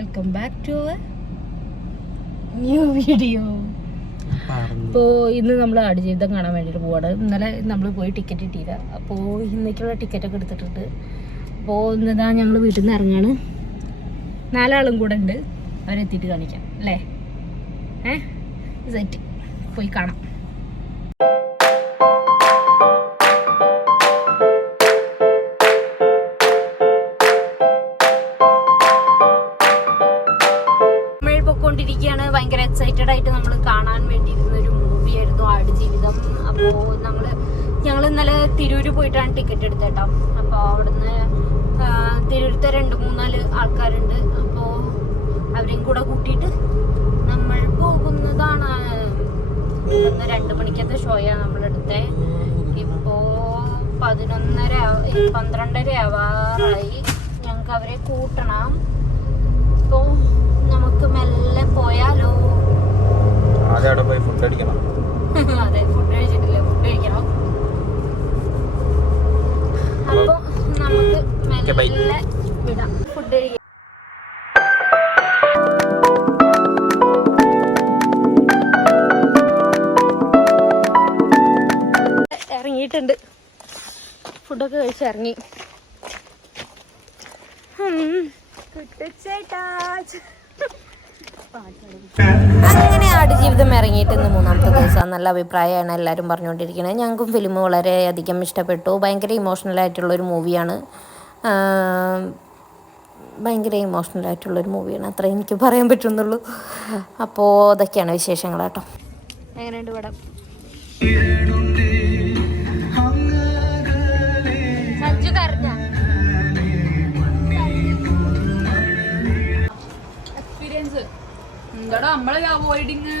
Welcome back to new video. അപ്പോൾ ഇന്ന് നമ്മൾ ആടുജീവിതം കാണാൻ വേണ്ടിയിട്ട് പോവാണ്. ഇന്നലെ നമ്മൾ പോയി ടിക്കറ്റ് കിട്ടിയില്ല. അപ്പോൾ ഇന്നേക്കുള്ള ടിക്കറ്റൊക്കെ എടുത്തിട്ടുണ്ട്. അപ്പോൾ ഇന്നതാ ഞങ്ങൾ വീട്ടിൽ നിന്ന് ഇറങ്ങാണ്. 4 ആളും കൂടെ ഉണ്ട്. അവരെത്തിയിട്ട് കാണിക്കാം അല്ലേ? സെറ്റ് പോയി കാണാം. ാണ് ഭയങ്കര എക്സൈറ്റഡ് ആയിട്ട് നമ്മൾ കാണാൻ വേണ്ടിയിരുന്ന ഒരു മൂവിയായിരുന്നു ആടുജീവിതം. അപ്പോൾ ഞങ്ങൾ ഇന്നലെ തിരൂര് പോയിട്ടാണ് ടിക്കറ്റ് എടുത്തേട്ടോ. അപ്പോൾ അവിടുന്ന് തിരൂരത്തെ 2-3 ആൾക്കാരുണ്ട്. അപ്പോൾ അവരെയും കൂടെ കൂട്ടിയിട്ട് നമ്മൾ പോകുന്നതാണ്. ഇന്ന് 2 മണിക്കത്തെ ഷോയാണ് നമ്മളെടുത്തേ. ഇപ്പോ 12:30 ആവാറായി. ഞങ്ങൾക്ക് അവരെ കൂട്ടണം. അപ്പോൾ നമുക്ക് മെല്ലെ പോയാലോ. ഫുഡ് അടിക്കണം. അതെ, ഫുഡ് കഴിച്ചിട്ടില്ല, ഫുഡ് കഴിക്കണം. അപ്പൊ നമുക്ക് മെല്ലെ വിടാം. ഫുഡ് കഴിക്കാം. ഇറങ്ങിയിട്ടുണ്ട്. ഫുഡൊക്കെ കഴിച്ചിറങ്ങി. അങ്ങനെ ആടുജീവിതം ഇറങ്ങിയിട്ട് ഇന്ന് 3ാമത്തെ ദിവസം. നല്ല അഭിപ്രായമാണ് എല്ലാവരും പറഞ്ഞുകൊണ്ടിരിക്കുന്നത്. ഞങ്ങൾക്കും ഫിലിം വളരെയധികം ഇഷ്ടപ്പെട്ടു. ഭയങ്കര ഇമോഷണലായിട്ടുള്ളൊരു മൂവിയാണ്. അത്ര എനിക്ക് പറയാൻ പറ്റുന്നുള്ളൂ. അപ്പോൾ അതൊക്കെയാണ് വിശേഷങ്ങൾ കേട്ടോ. എങ്ങനെയുണ്ട് പടം? സജ്ജു കരഞ്ഞ എക്സ്പീരിയൻസ് എന്താടാ? നമ്മളെ അവോയ്ഡിങ്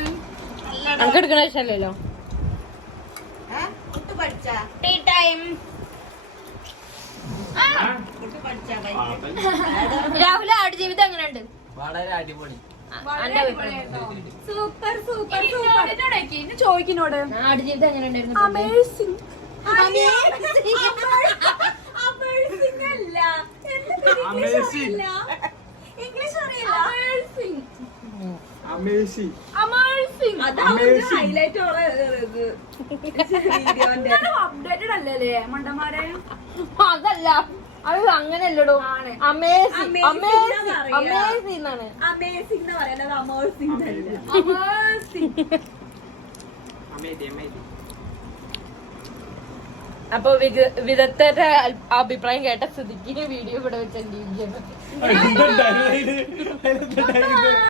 നമുക്ക് എടുക്കണ ഇഷ്ടമല്ലല്ലോ. രാഹുൽ ആടുജീവിതം എങ്ങനെയുണ്ട്? വളരെ അടിപൊളി. Super super super. ചോദിക്കുന്നോട് ആടുജീവിതം എങ്ങനെയുണ്ടായിരുന്നു? അമേസിംഗ് ഇംഗ്ലീഷ് അറിയില്ല. അപ്ഡേറ്റഡ് അല്ലല്ലേ മണ്ടന്മാരെ? അതല്ല, അത് അങ്ങനെയല്ലടോ. അമേസിംഗ് എന്നാണ്. അമേസിംഗ് എന്ന് പറയുന്നത് അമേസിംഗ് അല്ല. അപ്പൊ വിദഗ്ധരുടെ അഭിപ്രായം കേട്ട സ്ഥിതിക്ക് വീഡിയോ ഇവിടെ വെച്ച്